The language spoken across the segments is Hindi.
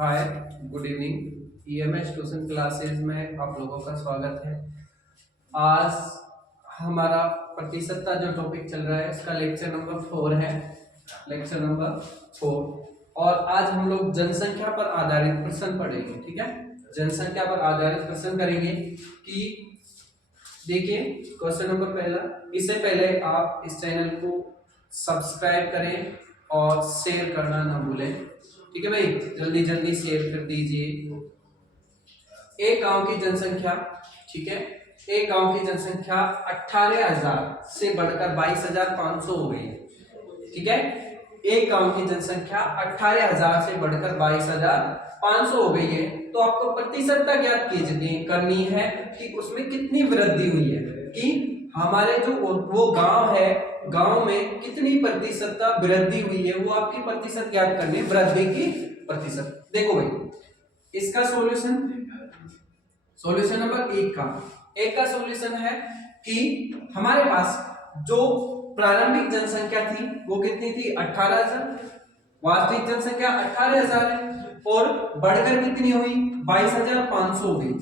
हाय, good evening. EMS tuition classes में आप लोगों का स्वागत है। आज हमारा प्रतिशत का जो टॉपिक चल रहा है इसका लेक्चर नंबर 4 है। लेक्चर नंबर 4 और आज हम लोग जनसंख्या पर आधारित प्रश्न पढ़ेंगे। ठीक है, जनसंख्या पर आधारित प्रश्न करेंगे कि देखिए क्वेश्चन नंबर पहला। इससे पहले आप इस चैनल को सब्सक्राइब करें और शेयर करना ना भूलें। ठीक है भाई, जल्दी जल्दी शेयर कर दीजिए। एक गांव की जनसंख्या, ठीक है, एक गांव की जनसंख्या 18,000 से बढ़कर 22,500 हो गई है। ठीक है, एक गांव की जनसंख्या 18,000 से बढ़कर 22,500 हो गई है। तो आपको प्रतिशतता ज्ञात करनी है कि उसमें कितनी वृद्धि हुई है, कि हमारे जो वो गांव है, गांव में कितनी प्रतिशतता वृद्धि हुई है, वो आपकी प्रतिशत ज्ञात करनी है, वृद्धि की प्रतिशत। देखो भाई, इसका सॉल्यूशन नंबर एक का सॉल्यूशन है कि हमारे पास जो प्रारंभिक जनसंख्या थी वो कितनी थी, 18,000। वास्तविक जनसंख्या 18,000 है और बढ़कर कितनी हुई, 22,500 हो गई,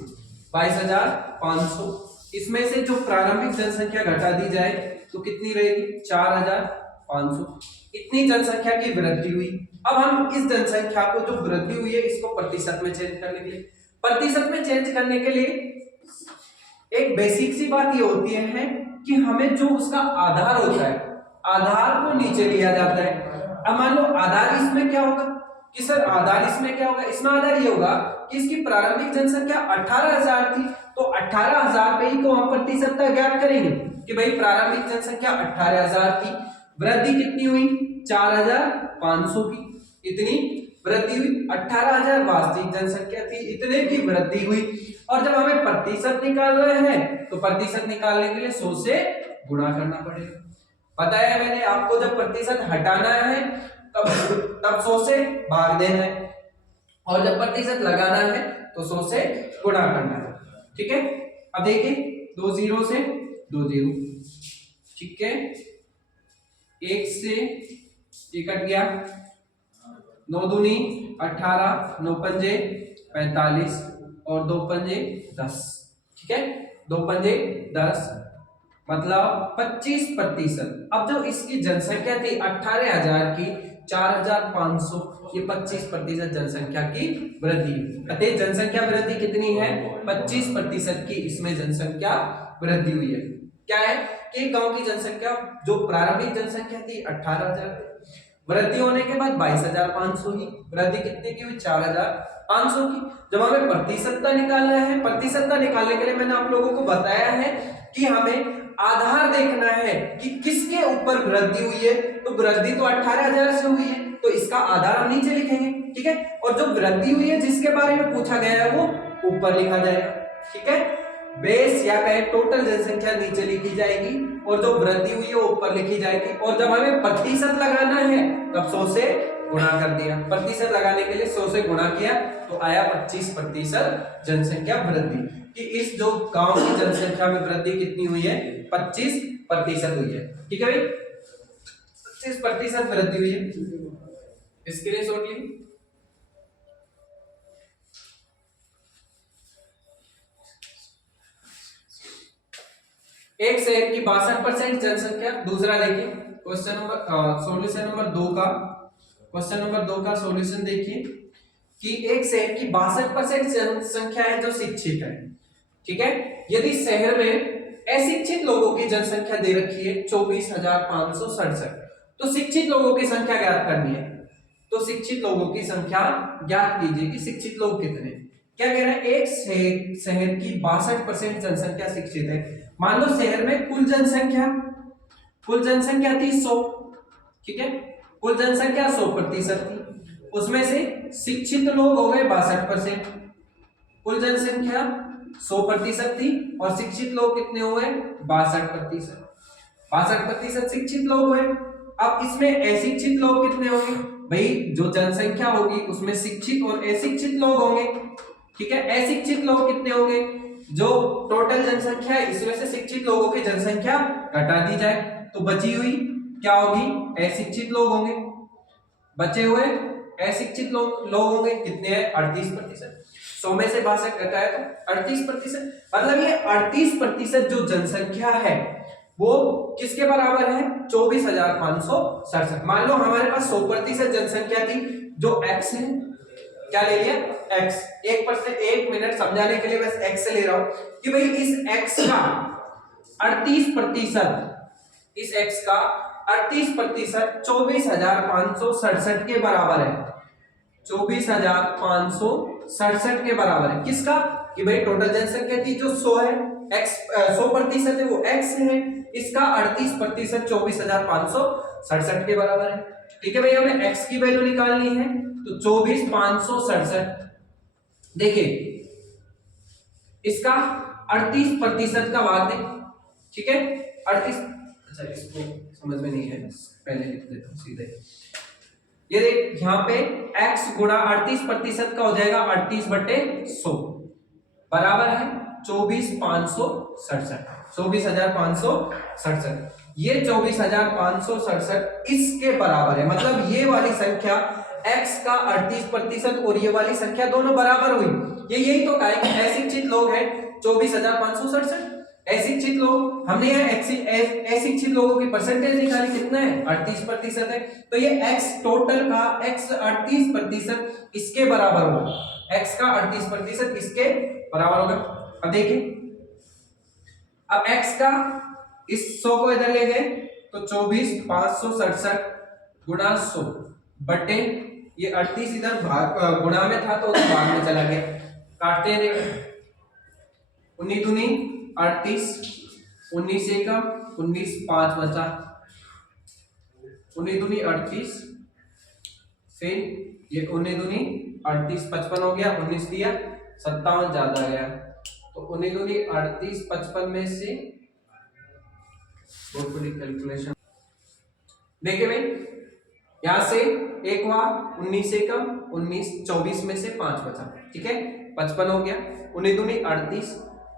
22,500। इसमें से जो प्रारंभिक जनसंख्या घटा दी जाए तो कितनी रहेगी, 4,500। इतनी जनसंख्या की वृद्धि हुई। अब हम इस जनसंख्या को जो वृद्धि हुई है इसको प्रतिशत में चेंज करने के लिए, एक बेसिक सी बात ये होती है कि हमें जो उसका आधार होता है, आधार को नीचे लिया जाता है। अब मान लो आधार इसमें क्या होगा कि सर आधार इसमें क्या होगा, इसमें आधार ये होगा कि इसकी प्रारंभिक जनसंख्या 18,000 थी, तो 18,000 पे ही को हम प्रतिशतता ज्ञात करेंगे कि भाई प्रारंभिक जनसंख्या 18,000 थी, वृद्धि कितनी हुई, 4,500 की, इतनी वृद्धि हुई। 18,000 वास्तविक जनसंख्या थी, इतने की वृद्धि हुई। और जब हमें प्रतिशत निकालना है तो प्रतिशत निकालने के लिए 100 से गुणा करना पड़ेगा। बताया मैंने आपको, जब प्रतिशत हटाना है तब 100 से भाग देना है, और जब प्रतिशत लगाना है तो 100 से गुणा करना है। ठीक है, अब देखिए 2 0 से 2 0, ठीक है, 1 से 1 कट गया, 9 दूनी 18, 9 पंजे 45 और 2 पंजे 10। ठीक है, 2 पंजे 10 मतलब 25%। अब जो इसकी जनसंख्या थी 18,000 की 4,500, ये 25% जनसंख्या की वृद्धि। अतः जनसंख्या वृद्धि कितनी है, 25% की इसमें जनसंख्या वृद्धि हुई है। क्या है कि गांव की जनसंख्या जो प्रारंभिक जनसंख्या थी 18,000, वृद्धि होने के बाद 22,500 की, वृद्धि कितने की हुई, 4,500 की। जब हमें प्रतिशतता निकालना है, प्रतिशतता निकालने के लिए मैंने आप लोगों को बताया है कि हमें आधार देखना है कि किसके ऊपर वृद्धि हुई है। तो वृद्धि तो 18,000 से हुई है, तो इसका आधार हम नीचे लिखेंगे। ठीक है, और जो वृद्धि हुई है जिसके बारे में पूछा गया है वो ऊपर लिखा जाएगा। ठीक है, बेस या कहे टोटल जनसंख्या नीचे लिखी जाएगी और जो वृद्धि हुई है वो ऊपर लिखी जाएगी। और जब हमें प्रतिशत लगाना है तब 100 से गुणा कर दिया। प्रतिशत लगाने के लिए 100 से गुणा किया तो आया 25% जनसंख्या वृद्धि। कि इस जो गांव की जनसंख्या में वृद्धि कितनी हुई है, 25% हुई है। ठीक है भाई, 25% वृद्धि हुई है। स्क्रीनशॉट ली। एक शहर की 62% जनसंख्या। दूसरा देखिए क्वेश्चन नंबर सॉल्यूशन नंबर 2 का, क्वेश्चन नंबर 2 का सॉल्यूशन देखिए कि एक शहर की 62% जनसंख्या है जो शिक्षित है। ठीक है, यदि शहर में अशिक्षित लोगों की जनसंख्या दे रखी है 24,567, तो शिक्षित लोगों की संख्या ज्ञात करनी है। तो शिक्षित लोगों की संख्या ज्ञात कीजिए कि शिक्षित लोग कितने। क्या कह रहा है, एक शहर की 62% जनसंख्या शिक्षित है। मान लो शहर में कुल जनसंख्या थी 100। ठीक है, कुल जनसंख्या 100% थी, उसमें से शिक्षित लोग हो गए 62%। कुल जनसंख्या 100% थी और शिक्षित लोग कितने हो गए, 62%। 62% शिक्षित लोग हुए। अब इसमें अशिक्षित लोग कितने होंगे भाई, जो जनसंख्या होगी उसमें शिक्षित और अशिक्षित लोग होंगे। ठीक है, अशिक्षित लोग कितने होंगे, जो टोटल जनसंख्या है इसमें से शिक्षित लोगों की जनसंख्या घटा दी जाए तो बची हुई क्या होगी, अशिक्षित लोग होंगे। बचे हुए अशिक्षित लोग होंगे कितने हैं 38%। 100 में से 62 घटाए तो 38%, मतलब ये 38% जो जनसंख्या है वो किसके बराबर है 24,567। मान लो हमारे पास 100% जनसंख्या थी जो x है, क्या ले लिया x, 1%, 1 मिनट समझाने के लिए बस x से ले रहा हूं कि भाई इस x का 38%, इस x का 38% 24,567 के बराबर है, 24,567 के बराबर है। किसका कि भाई टोटल जनसंख्या थी जो 100 है, x 100% है वो x है, इसका 38% 24,567 के बराबर है। ठीक है भाई, हमें x की वैल्यू निकालनी है तो 24,567, देखिए इसका 38% का भाग दे, ठीक है 38, अच्छा इसको समझ में नहीं है पहले लिख देता हूं सीधे। ये देख यहाँ पे x गुणा 38% का हो जाएगा 38/100 बराबर है 24,567, 24,567। ये 24,567 इसके बराबर है, मतलब ये वाली संख्या x का 38% और ये वाली संख्या दोनों बराबर हुई। ये यही तो कहा है कि अशिक्षित लोग हैं 24,567, अशिक्षित लोग, हमने यहाँ अशिक्षित लोगों की परसेंटेज निकाली कितना है 38% है, तो ये x टोटल का x 38% इसके बराबर होगा, x का 38% इसके बराबर होगा। अब देखिए, अब x का इस 100 को इधर ले गए तो 24,567 गुणा 100 बटे ये 38 इधर भाग गुणा में था तो उधर भाग में चला गया, काटते हैं 19 दूनी 38, 19 एकम 19, 5 बचा, 19 दूनी 38, फिर ये 19 दूनी 38, 55 हो गया, 19 दिया 57 ज्यादा गया, तो 19 दूनी 38, 55 में से बहुत बड़ी कैलकुलेशन देखिए भाई, यहां से एक हुआ 19 एकम 19, 24 में से 5 बचा, ठीक है 55 हो गया, 19 दूनी 38,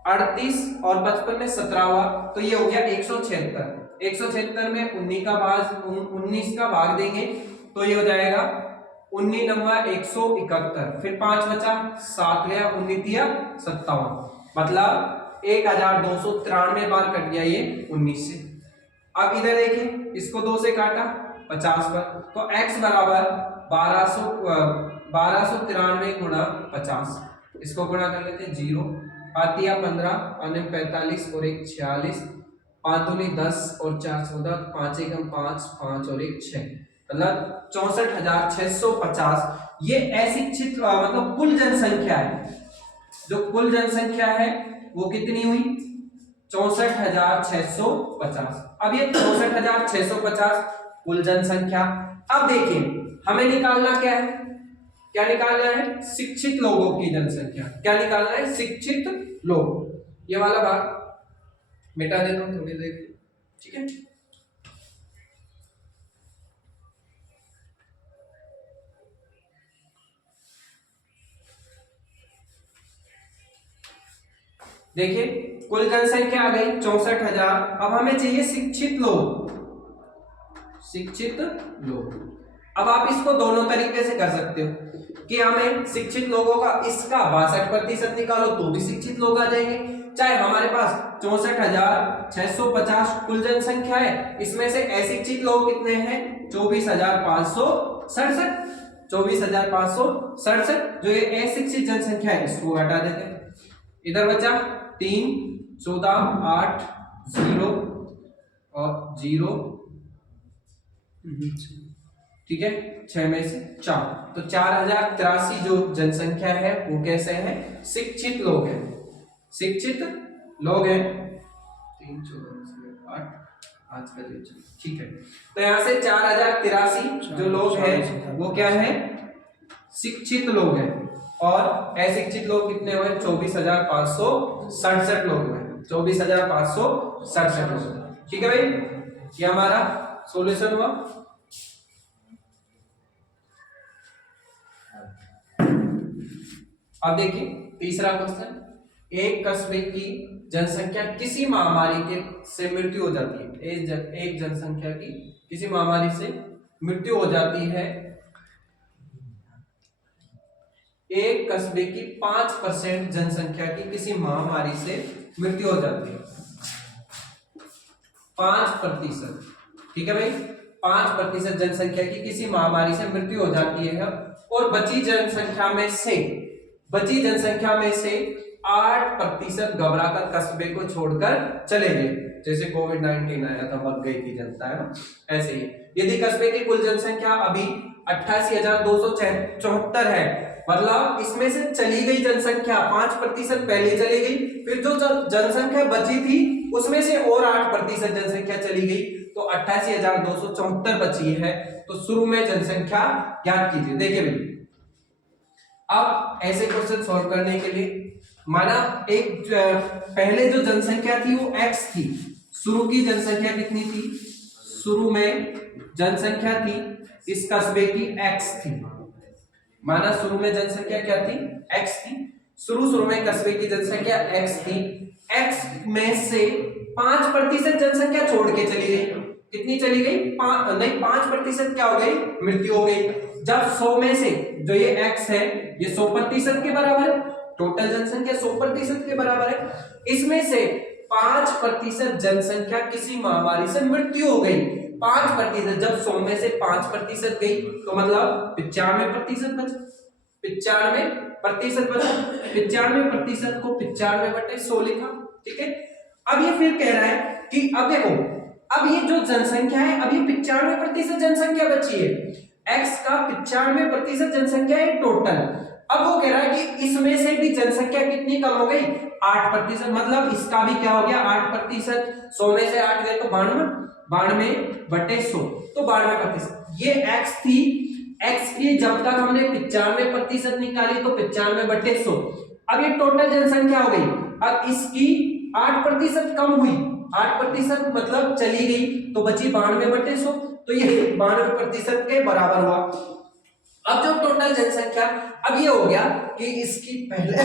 38 और 55 में 17 हुआ तो ये हो गया 176, 176 में 19 का भाग देंगे तो ये हो जाएगा 19 नंबर 171, फिर 5 बचा 7 गया, 19 दिया 57, मतलब 1293 बार कट गया ये 19 से। अब इधर देखिए, इसको 2 से काटा 50 पर, तो x बराबर 1293 गुणा 50, इसको गुणा कर लेते हैं 0, 5 दिया 15, 45 और 1 46, 5 दूनी 10 और 4 14, 5 एकम 5, 5 और 1 6, मतलब 64,650। ये अशिक्षित मतलब कुल जनसंख्या है, जो कुल जनसंख्या है वो कितनी हुई 64,650। अब ये 64,650 कुल जनसंख्या। अब देखिए हमें निकालना क्या है, क्या निकालना है शिक्षित लोगों की जनसंख्या, क्या निकालना है शिक्षित लोग। ये वाला भाग मिटा देता हूं थोड़ी देर, ठीक है। देखिए कुल जनसंख्या आ गई 64,000। अब हमें चाहिए शिक्षित लोग, शिक्षित लोग। अब आप इसको दोनों तरीके से कर सकते हो कि हमें शिक्षित लोगों का इसका 62% निकालो तो भी शिक्षित लोग आ जाएंगे, चाहे हमारे पास 64,650 कुल जनसंख्या है, इसमें से अशिक्षित लोग कितने हैं 24,567, 24,567 जो ये अशिक्षित जनसंख्या है इसको हटा देते हैं। इधर बचा 3, 14, 8, 0 और 0, ठीक है 6 में से 4, तो 4,083 जो जनसंख्या है वो कैसे है शिक्षित लोग हैं, शिक्षित लोग हैं। 3, 14, 8 आज का दिन, ठीक है। तो यहां से 4,083 जो लोग हैं वो क्या है शिक्षित लोग हैं, और अशिक्षित लोग कितने हुए 24,567 लोग हुए, 24,567 लोग, ठीक है भाई। ये हमारा सॉल्यूशन हुआ। अब देखिए तीसरा क्वेश्चन, एक कस्बे की जनसंख्या किसी महामारी के से मृत्यु हो जाती है, एक जनसंख्या की किसी महामारी से मृत्यु हो जाती है एक कस्बे की 5% जनसंख्या की किसी महामारी से मृत्यु हो जाती है। 5%, ठीक है भाई, 5% जनसंख्या की किसी महामारी से मृत्यु हो जाती है। और बची जनसंख्या में से 8% घबराकर कस्बे को छोड़कर चले गए। जैसे कोविड-19 आया था, भग गई थी जनता, है ना, ऐसे ही। यदि कस्बे की कुल जनसंख्या अभी 88,274 है, मतलब इसमें से चली गई जनसंख्या 5% पहले चली गई, फिर जो जनसंख्या बची थी उसमें से और 8% जनसंख्या चली गई, तो 88,274 बची है। तो शुरू में जनसंख्या ज्ञात कीजिए। देखिए भाई, अब ऐसे क्वेश्चन सॉल्व करने के लिए माना पहले जो जनसंख्या थी वो x थी, शुरू की जनसंख्या कितनी थी, शुरू में जनसंख्या थी इस कस्बे की x थी। माना शुरू में जनसंख्या क्या थी, x थी। शुरू में कस्बे की जनसंख्या x थी। x में से 5% जनसंख्या छोड़ के चली गई। कितनी चली गई, 5% क्या हो गई, मृत्यु हो गई। जब 100 में से जो ये x है ये 100% के बराबर है, टोटल जनसंख्या 100% के बराबर है, इसमें से 5% जनसंख्या किसी महामारी से मृत्यु हो गई। 5%, जब 100 में से 5% गई तो मतलब 95% बचा। 95% बचा, 95% को 95/100 लिखा, ठीक है। अब ये फिर कह रहा है कि अब देखो, अब ये जो जनसंख्या है, अब ये 95% जनसंख्या बची है, x का 95% जनसंख्या है टोटल। अब वो कह रहा है कि इसमें से भी जनसंख्या कितनी कम हो गई, 8%, मतलब इसका भी क्या हो गया 8%। 100 में से 8 गए तो 92/100, तो 92%। ये x थी, x की जब तक हमने 95% निकाली तो 95/100। अब ये टोटल जनसंख्या हो गई, अब इसकी 8% कम हुई, 8% मतलब चली गई, तो बची 92/100, तो ये 92% के बराबर हुआ। अब जो टोटल जनसंख्या, अब ये हो गया कि इसकी पहले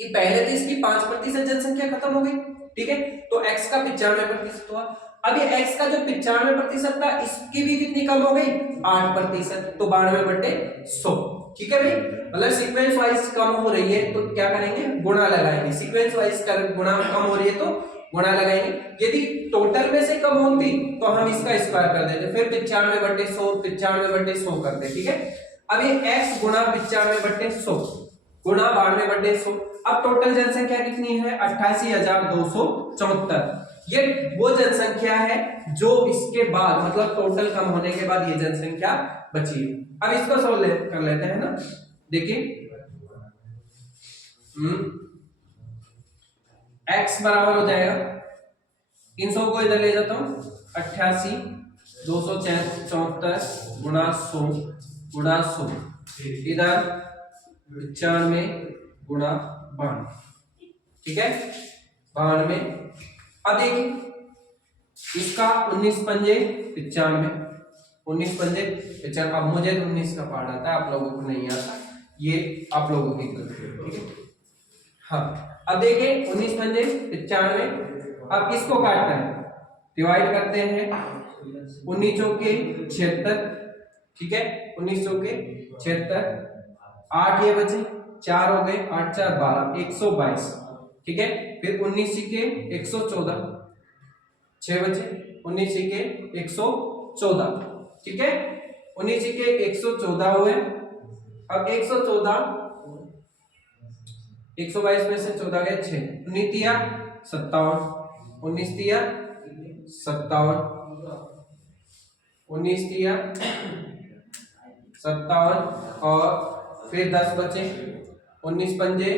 तो इसकी 5% जनसंख्या खत्म हो गई, ठीक है, तो x का 95% हुआ। अब ये x का जो 95% था, इसकी भी कितनी कम हो गई, 8%, तो 92/100, ठीक है भाई। मतलब सीक्वेंस वाइज कम हो रही है तो क्या करेंगे, गुणा लगाएंगे। सीक्वेंस वाइज गुणा कम हो रही है तो गुणा लगाएंगे। यदि टोटल में से कम होती तो हम इसका स्क्वायर कर देते, फिर 95/100 करते, ठीक है। अब ये x गुणा 95/100 गुणा 92/100, अब टोटल जनसंख्या कितनी है, 88,274। ये वो जनसंख्या है जो इसके बाद, मतलब टोटल कम होने के बाद ये जनसंख्या बची है। अब इसको सॉल्व कर लेते हैं ना। देखिए x बराबर हो जाएगा, इन सौ को इधर ले जाता हूं, 88,274 गुणा 100 गुणा 100, इधर 95 गुणा 92, ठीक है, 92। अब देखिए इसका 19 पंजे 95, 19 पंजे 95। अब मुझे 19 का पार्ट आता है, आप लोगों को नहीं आता, ये आप लोगों की गलती है, ठीक है। हाँ, अब देखिए 19 पंजे 95, अब इसको काटना है, डिवाइड करते हैं, 19 चौके 76, ठीक है, 19 चौके 76, 8 ये बचे, 4 हो गए, 8 4 12, 122, ठीक है। फिर 19 के 114, 6 बचे, 19 के 114, ठीक है, 19 के 114 हुए। अब 114, 122 में से 14 गए 6, 19 तिया 57, 19 तिया 57, 19 तिया 57, और फिर 10 बचे, 19 पंजे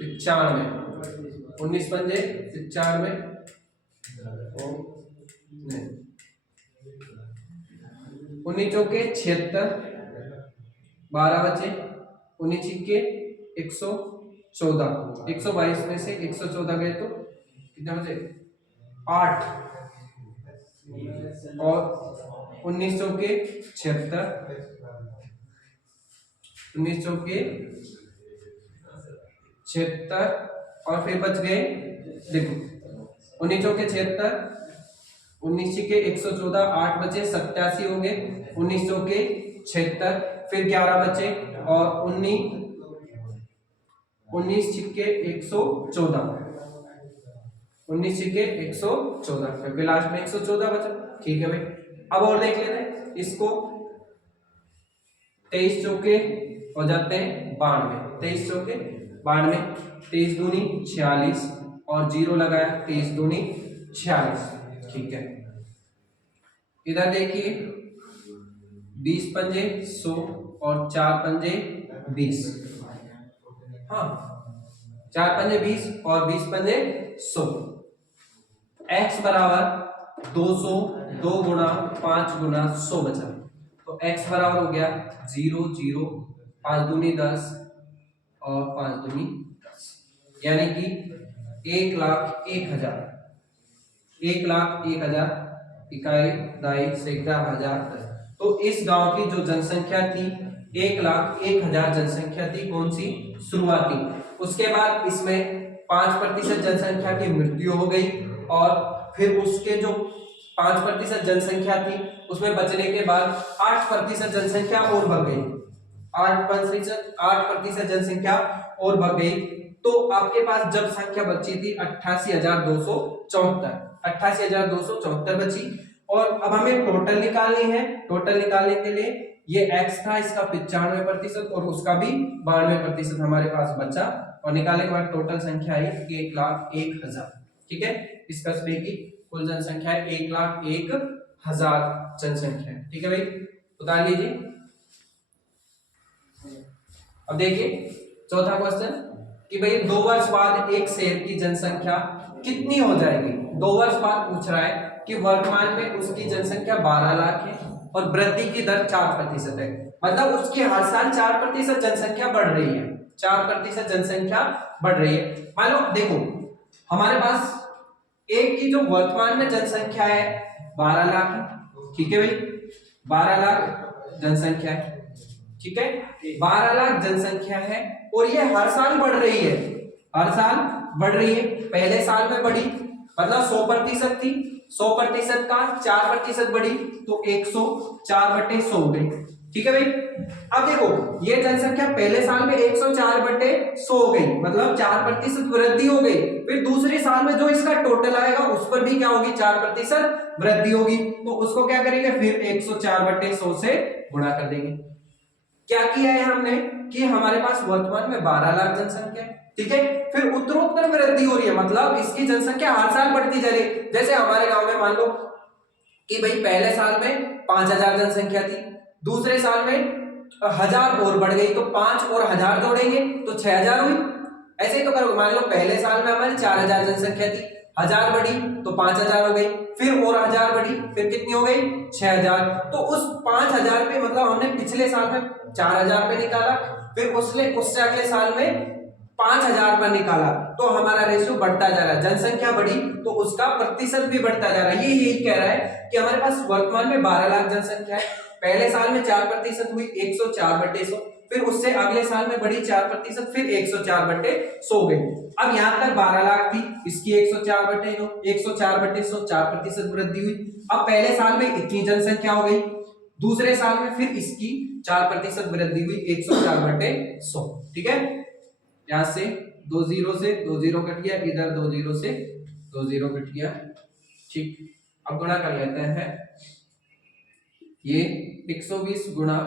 95, 19 पंजे 95, 19 चौके 76, 12 बचे, 19 के 114, 122 में से 114 गए तो कितने बचे, 8, और 19 चौके 76, 19 चौके 76, और फिर बच गए, देखो 19 चौके 76, 19 छिके 114, 8 बचे 87 हो गए, 19 चौके 76, फिर 11 बचे और 19 छिके 114, 19 छिके 114, फिर लास्ट में 114 बचा। ठीक है भाई, अब और देख लेते हैं इसको। 23 चौके हो जाते हैं 92, 23 चौके 92, 23 दूनी 46 और 0 लगाया, 23 दूनी 46। ठीक है, इधर देखिए 20 पंजे 100 और 4 पंजे 20। हाँ, 4 पंजे 20 और 20 पंजे 100। x बराबर 200, 2 गुणा 5 गुणा 100 बचा, तो x बराबर हो गया 0 0, 5 दूनी 10 और 5 दूनी 10, यानी कि 1,01,000, 1,01,000 इकाई दाई सैकड़ा हजार 10। तो इस गांव की जो जनसंख्या थी 1,01,000 जनसंख्या थी, कौन सी शुरुआती। उसके बाद इसमें 5% जनसंख्या की मृत्यु हो गई और फिर उसके जो 5% जनसंख्या थी उसमें बचने के बाद 8% जनसंख्या और बढ़ गई, 8% जनसंख्या और बढ़ गई। तो आपके पास जब संख्या बची थी 88,274 बची। और अब हमें टोटल निकालनी है। टोटल निकालने के लिए ये x था, इसका 95% और उसका भी 92% हमारे पास बचा, और निकालने के बाद टोटल संख्या है 1,01,000। ठीक है, इस कस्बे की कुल जनसंख्या है 1,01,000 जनसंख्या। ठीक है भाई, उतार लीजिए। अब देखिए चौथा क्वेश्चन कि भाई 2 वर्ष बाद एक शहर की जनसंख्या कितनी हो जाएगी। 2 वर्ष बाद पूछ रहा है कि वर्तमान में उसकी जनसंख्या 12 लाख है और वृद्धि की दर 4% है, मतलब उसकी हर साल 4% जनसंख्या बढ़ रही है, 4% जनसंख्या बढ़ रही है। मान लो देखो हमारे पास एक की जो वर्तमान में जनसंख्या है 12 लाख है, ठीक है भाई, 12 लाख जनसंख्या है, ठीक है, 12 लाख जनसंख्या है और ये हर साल बढ़ रही है, हर साल बढ़ रही है। पहले साल में बढ़ी मतलब 100% थी, 100% का 4% बढ़ी तो 104/100 हो गई। ठीक है भाई, अब देखो ये जनसंख्या पहले साल में 104/100 हो गई, मतलब 4% वृद्धि हो गई। फिर दूसरे साल में जो इसका टोटल आएगा उस पर भी क्या होगी, 4% वृद्धि होगी। तो उसको क्या करेंगे, फिर 104/100 से गुणा कर देंगे। क्या किया है हमने कि हमारे पास वर्तमान में 12 लाख जनसंख्या है, ठीक है, फिर उत्तरोत्तर वृद्धि हो रही है, मतलब इसकी जनसंख्या हर साल बढ़ती जा रही है। जैसे हमारे गांव में मान लो कि भाई पहले साल में 5,000 जनसंख्या थी, दूसरे साल में 1,000 और बढ़ गई, तो 5 और 1,000 जोड़ेंगे तो 6,000 हुई। ऐसे ही तो करो, मान लो पहले साल में हमारी 4,000 जनसंख्या थी, 1,000 बढ़ी तो 5,000 हो गई, फिर और 1,000 बढ़ी, फिर कितनी हो गई, 6,000। तो उस 5,000 पे मतलब हमने पिछले साल में 4,000 पे निकाला, फिर उससे अगले साल में 5,000 पर निकाला, तो हमारा रेशियो बढ़ता जा रहा है, जनसंख्या बढ़ी तो उसका प्रतिशत भी बढ़ता जा रहा है। ये यही कह रहा है कि हमारे पास वर्तमान में 12 लाख जनसंख्या है, पहले साल में 4% हुई 104/100, फिर उससे अगले साल में बढ़ी 4%, फिर 104/100 गई। अब यहां तक 12 लाख थी, इसकी 104/100, 104/100 4% वृद्धि हुई। अब पहले साल में इतनी जनसंख्या हो गई, दूसरे साल में फिर इसकी 4% वृद्धि हुई 104/100। ठीक है, यहां से 2 0 से 2 0 कट गया, इधर 2 0 से 2 0 कट गया। ठीक, अब गुणा कर लेते हैं, ये 120 गुणा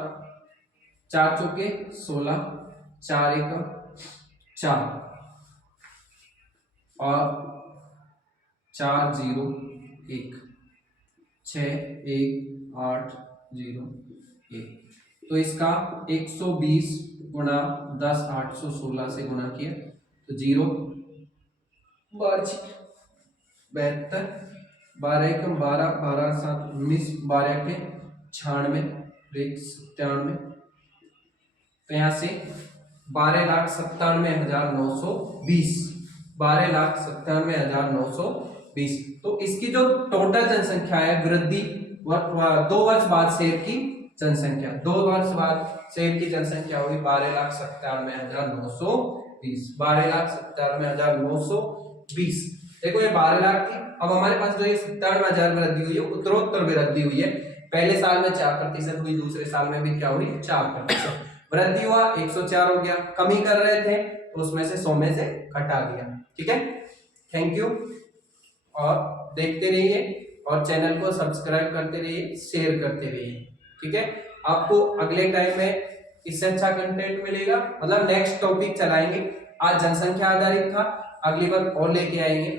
4 चौके 16, 4 1 4 और 4 0 1 6 1 8 0 1, तो इसका 120 गुणा 10 816 से गुणा किया तो 0 72, 12 1 12, 12 7 19, 12 1 96, 97। तो यहाँ से 12,97,920, 12,97,920। तो इसकी जो टोटल जनसंख्या है वृद्धि 2 वर्ष बाद शहर की जनसंख्या, 2 वर्ष बाद शहर की जनसंख्या हुई 12,97,920, 12,97,920। देखो ये 12 लाख थी, अब हमारे पास जो ये 57,000 वृद्धि हुई है, उत्तरोत्तर वृद्धि हुई है। पहले साल में 4% हुई, दूसरे साल में भी क्या हुई, 4% वृद्धि हुआ, 104 हो गया। कमी कर रहे थे तो उसमें से 100 में से घटा दिया। ठीक है, थैंक यू, और देखते रहिए और चैनल को सब्सक्राइब करते रहिए, शेयर करते रहिए। ठीक है, आपको अगले टाइम में इससे अच्छा कंटेंट मिलेगा, मतलब नेक्स्ट टॉपिक चलाएंगे। आज जनसंख्या आधारित था, अगली बार और लेके आएंगे।